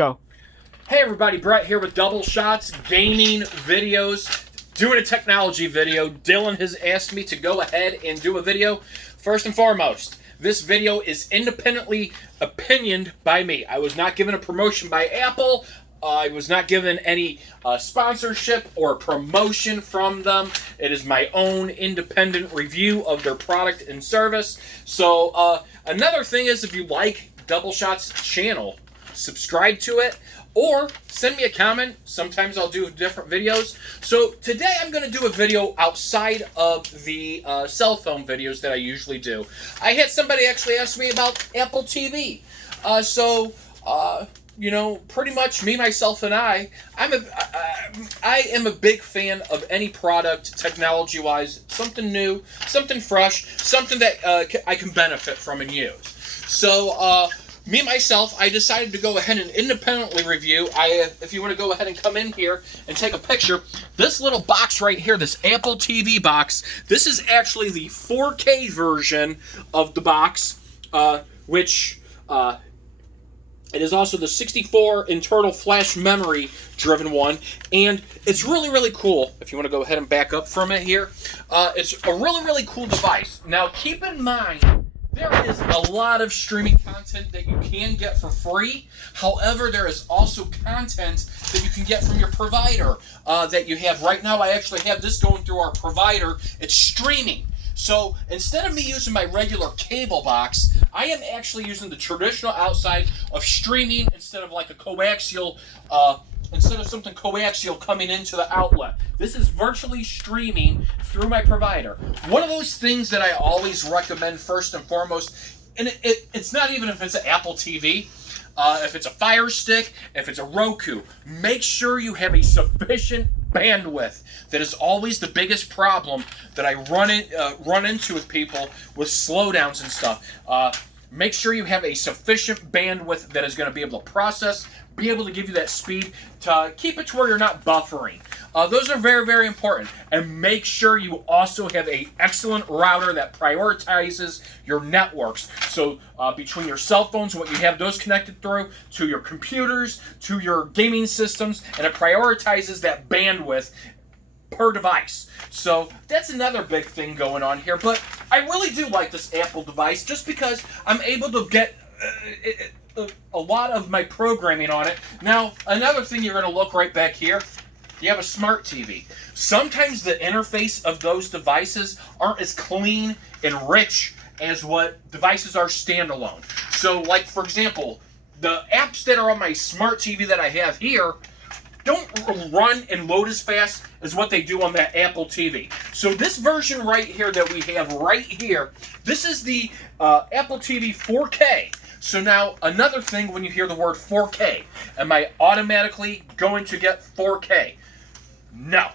Go. Hey everybody, Brett here with Double Shots Gaming Videos, doing a technology video. Dylan has asked me to go ahead and do a video. First and foremost, this video is independently opinioned by me. I was not given a promotion by Apple. I was not given any sponsorship or promotion from them. It is my own independent review of their product and service. So another thing is, if you like Double Shots channel, subscribe to it, or send me a comment. Sometimes I'll do different videos. So today I'm going to do a video outside of the cell phone videos that I usually do. I had somebody actually ask me about Apple TV. You know, pretty much me, myself, and I am a big fan of any product, technology-wise, something new, something fresh, something that I can benefit from and use. So, me, myself, I decided to go ahead and independently review. If you want to go ahead and come in here and take a picture, this little box right here, this Apple TV box, this is actually the 4K version of the box, which it is also the 64 internal flash memory driven one, and it's really, really cool. If you want to go ahead and back up from it here, it's a really, really cool device. Now, keep in mind, there is a lot of streaming content that you can get for free. However, there is also content that you can get from your provider that you have. Right now, I actually have this going through our provider. It's streaming. So instead of me using my regular cable box, I am actually using the traditional outside of streaming instead of like a coaxial, instead of something coaxial coming into the outlet. This is virtually streaming through my provider. One of those things that I always recommend first and foremost, and it's not even if it's an Apple TV, if it's a Fire Stick, if it's a Roku, make sure you have a sufficient bandwidth. That is always the biggest problem that I run into with people with slowdowns and stuff. Make sure you have a sufficient bandwidth that is going to be able to process, be able to give you that speed to keep it to where you're not buffering. Those are very, very important. And make sure you also have an excellent router that prioritizes your networks. So between your cell phones, what you have those connected through, to your computers, to your gaming systems, and it prioritizes that bandwidth per device. So that's another big thing going on here. But I really do like this Apple device just because I'm able to get a lot of my programming on it. Now, another thing, you're going to look right back here. You have a smart TV. Sometimes the interface of those devices aren't as clean and rich as what devices are standalone. So, like, for example, the apps that are on my smart TV that I have here don't run and load as fast as what they do on that Apple TV. So this version right here that we have right here, this is the Apple TV 4K. So now, another thing, when you hear the word 4K, am I automatically going to get 4K? No.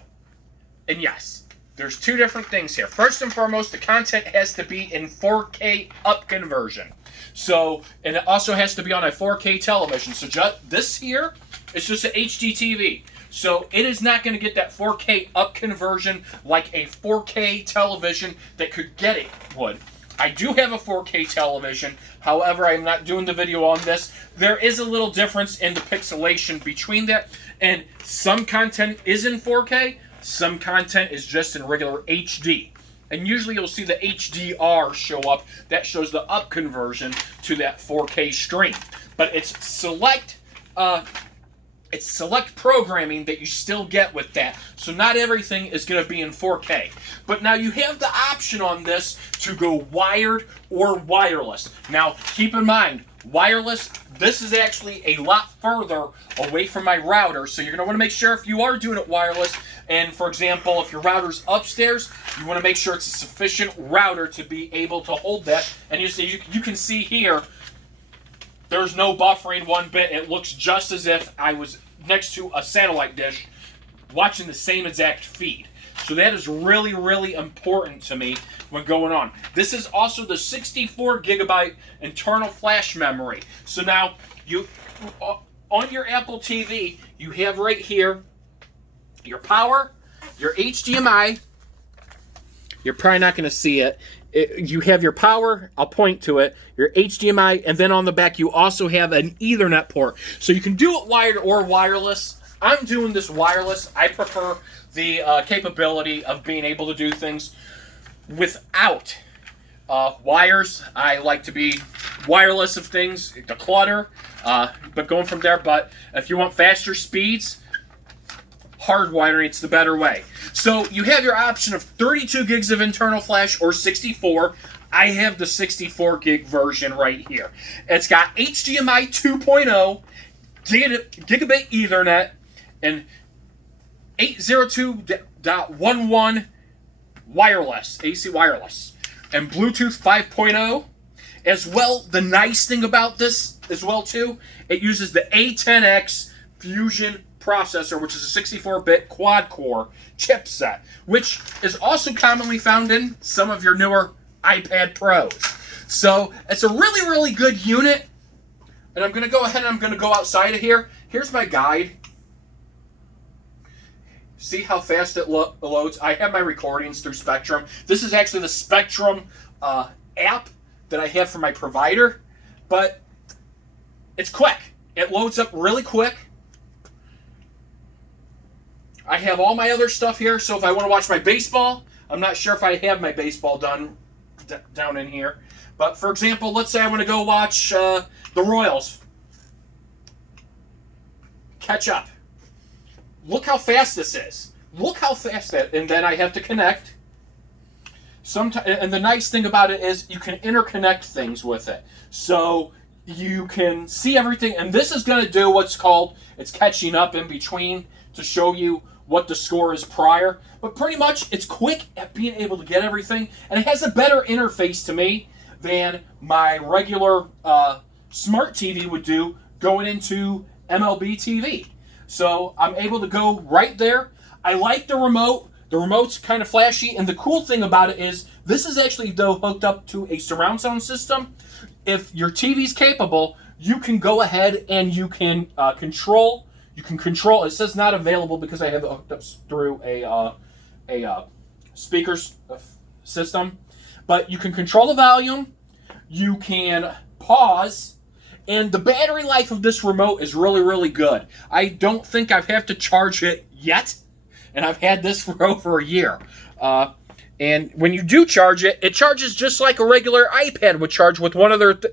And yes. There's two different things here. First and foremost, the content has to be in 4K up conversion. So, and it also has to be on a 4K television. So this here is just an HD TV. So it is not going to get that 4K up conversion like a 4K television that could get it would. I do have a 4K television. However, I'm not doing the video on this. There is a little difference in the pixelation between that. And some content is in 4K. Some content is just in regular HD. And usually you'll see the HDR show up. That shows the up conversion to that 4K stream. But it's select programming that you still get with that. So not everything is going to be in 4K. But now you have the option on this to go wired or wireless. Now keep in mind, wireless, this is actually a lot further away from my router. So you're going to want to make sure if you are doing it wireless, and for example, if your router's upstairs, you want to make sure it's a sufficient router to be able to hold that. And you can see here, there's no buffering one bit. It looks just as if I was next to a satellite dish watching the same exact feed. So that is really, really important to me when going on. This is also the 64 gigabyte internal flash memory. So now, on your Apple TV, you have right here your power, your HDMI. You're probably not going to see it. You have your power, I'll point to it, your HDMI, and then on the back you also have an Ethernet port. So you can do it wired or wireless. I'm doing this wireless. I prefer the capability of being able to do things without wires. I like to be wireless of things, the clutter, but going from there. But if you want faster speeds, hard wiring, it's the better way. So you have your option of 32 gigs of internal flash or 64. I have the 64 gig version right here. It's got HDMI 2.0, gigabit Ethernet, and 802.11 wireless, AC wireless, and Bluetooth 5.0 as well. The nice thing about this as well too, it uses the A10X Fusion processor, which is a 64-bit quad-core chipset, which is also commonly found in some of your newer iPad Pros. So it's a really, really good unit. And I'm going to go ahead and I'm going to go outside of here. Here's my guide. See how fast it loads? I have my recordings through Spectrum. This is actually the Spectrum app that I have for my provider, but it's quick. It loads up really quick. I have all my other stuff here, so if I want to watch my baseball, I'm not sure if I have my baseball down in here. But for example, let's say I want to go watch the Royals. Catch up. Look how fast this is. Look how fast that, and then I have to connect. And the nice thing about it is you can interconnect things with it. So you can see everything, and this is going to do what's called, it's catching up in between to show you what the score is prior. But pretty much it's quick at being able to get everything, and it has a better interface to me than my regular smart TV would do going into MLB TV. So I'm able to go right there. I like the remote. The remote's kind of flashy, and the cool thing about it is this is actually, though, hooked up to a surround sound system. If your TV's capable, you can go ahead and you can control. You can control. It says not available because I have it hooked up through a speakers system, but you can control the volume. You can pause, and the battery life of this remote is really, really good. I don't think I've had to charge it yet, and I've had this for over a year. And when you do charge it, it charges just like a regular iPad would charge with one of the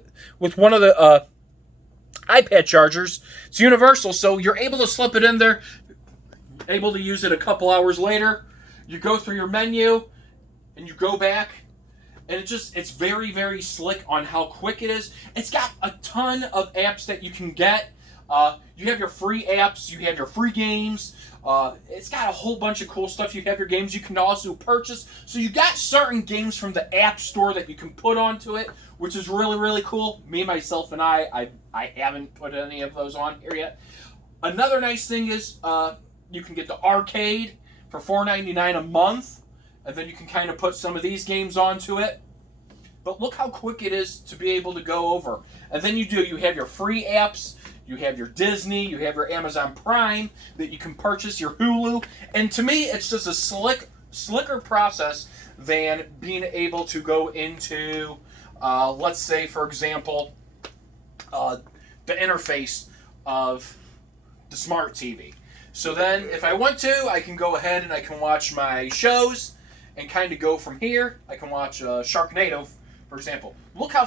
iPad chargers. It's universal, so you're able to slip it in there, able to use it a couple hours later. You go through your menu, and you go back, and it's very, very slick on how quick it is. It's got a ton of apps that you can get. You have your free apps, you have your free games. It's got a whole bunch of cool stuff. You have your games you can also purchase. So you got certain games from the App Store that you can put onto it, which is really, really cool. Me, myself, and I haven't put any of those on here yet. Another nice thing is you can get the arcade for $4.99 a month, and then you can kind of put some of these games onto it. But look how quick it is to be able to go over. And then you have your free apps. You have your Disney, you have your Amazon Prime that you can purchase, your Hulu. And to me, it's just a slicker process than being able to go into, let's say, for example, the interface of the smart TV. So then, if I want to, I can go ahead and I can watch my shows and kind of go from here. I can watch Sharknado, for example. Look how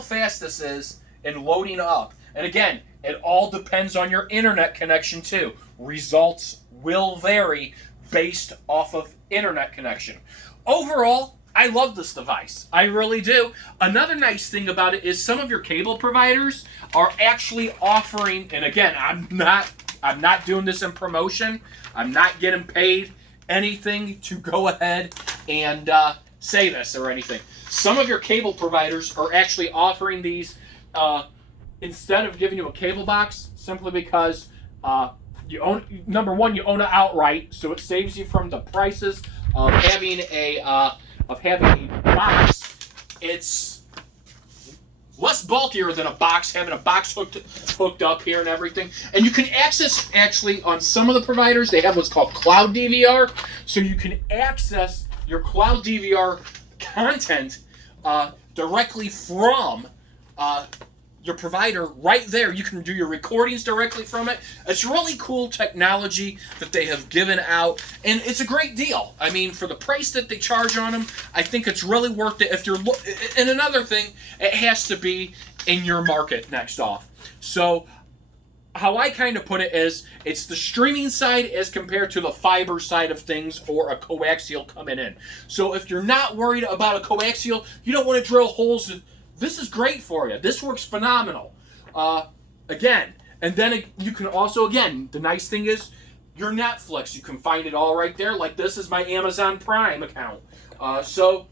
fast this is in loading up. And again, it all depends on your internet connection too. Results will vary based off of internet connection. Overall, I love this device. I really do. Another nice thing about it is some of your cable providers are actually offering, and again, I'm not doing this in promotion. I'm not getting paid anything to go ahead and say this or anything. Some of your cable providers are actually offering these instead of giving you a cable box, simply because you own it outright, so it saves you from the prices of having a box. It's less bulkier than a box, having a box hooked up here and everything. And you can access, actually, on some of the providers, they have what's called Cloud DVR, so you can access your Cloud DVR content directly from your provider right there. You can do your recordings directly from it. It's really cool technology that they have given out, and it's a great deal. I mean, for the price that they charge on them, I think it's really worth it. If you're and another thing, it has to be in your market next off. So how I kind of put it is, it's the streaming side as compared to the fiber side of things, or a coaxial coming in. So if you're not worried about a coaxial, you don't want to drill holes. This is great for you. This works phenomenal. Again, and then you can also, again, the nice thing is your Netflix. You can find it all right there. Like, this is my Amazon Prime account. So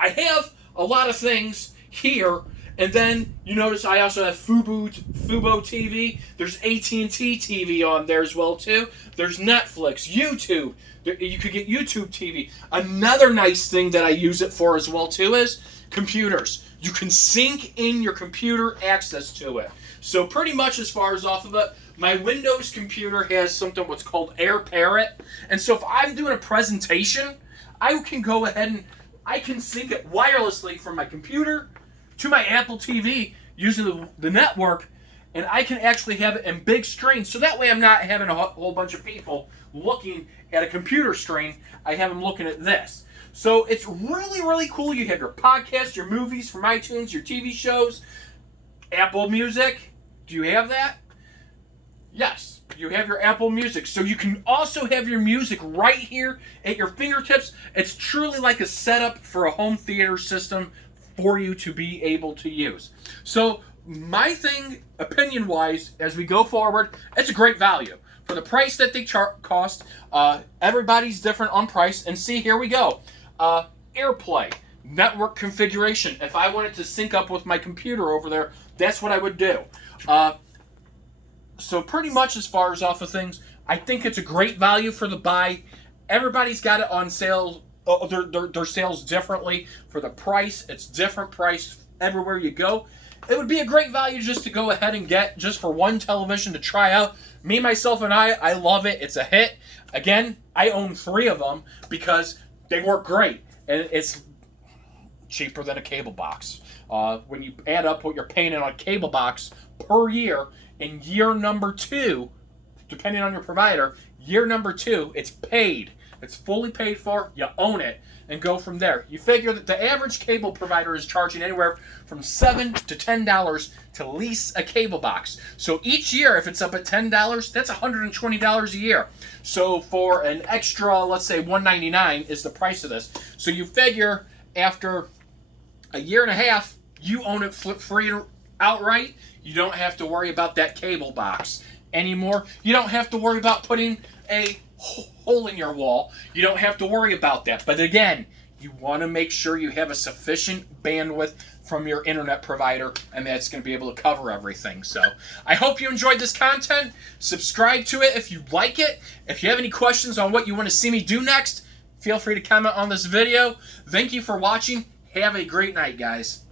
I have a lot of things here. And then you notice I also have Fubo TV. There's AT&T TV on there as well too. There's Netflix, YouTube. You could get YouTube TV. Another nice thing that I use it for as well too is computers. You can sync in your computer access to it. So pretty much as far as off of it, my Windows computer has something what's called AirParrot. And so if I'm doing a presentation, I can go ahead and I can sync it wirelessly from my computer to my Apple TV using the network, and I can actually have it in big screens. So that way I'm not having a whole bunch of people looking at a computer screen. I have them looking at this. So it's really, really cool. You have your podcast, your movies from iTunes, your TV shows, Apple Music. Do you have that? Yes, you have your Apple Music. So you can also have your music right here at your fingertips. It's truly like a setup for a home theater system for you to be able to use. So my thing, opinion-wise, as we go forward, it's a great value. For the price that they cost, everybody's different on price. And see, here we go. AirPlay, network configuration. If I wanted to sync up with my computer over there, that's what I would do. So pretty much as far as off of things, I think it's a great value for the buy. Everybody's got it on sale. Their sales differently for the price. It's different price everywhere you go. It would be a great value just to go ahead and get just for one television to try out. Me, myself, and I love it. It's a hit. Again, I own 3 of them because they work great, and it's cheaper than a cable box. When you add up what you're paying on a cable box per year, in year number 2, depending on your provider, year number 2, it's paid. It's fully paid for, you own it, and go from there. You figure that the average cable provider is charging anywhere from $7 to $10 to lease a cable box. So each year, if it's up at $10, that's $120 a year. So for an extra, let's say $199 is the price of this. So you figure after a year and a half, you own it free outright. You don't have to worry about that cable box anymore. You don't have to worry about putting a hole in your wall. You don't have to worry about that. But again, you want to make sure you have a sufficient bandwidth from your internet provider, and that's going to be able to cover everything. So I hope you enjoyed this content. Subscribe to it if you like it. If you have any questions on what you want to see me do next, feel free to comment on this video. Thank you for watching. Have a great night, guys.